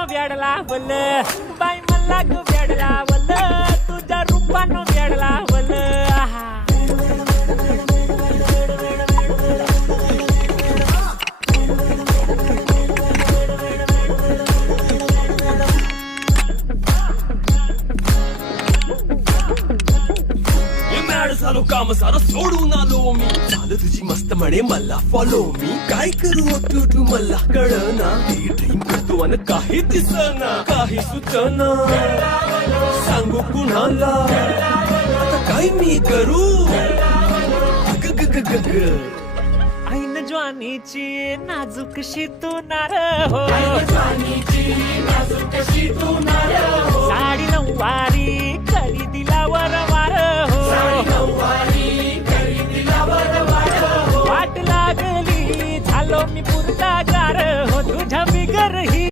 रूपानं वेड लावल बाई मला ग वेड लावल तुझ्या रूपानं वेड लावल झालो काम सारं सोडून आलो मी झालं तुझी मस्त म्हणे मला फॉलो मी काय करू तू मला कळना ड्रीम करतो आणि काही दिसना काही सुचना सांगू कुणाला आता काय मी करू ऐन ज्वानीची नाजूकशी तू नार हो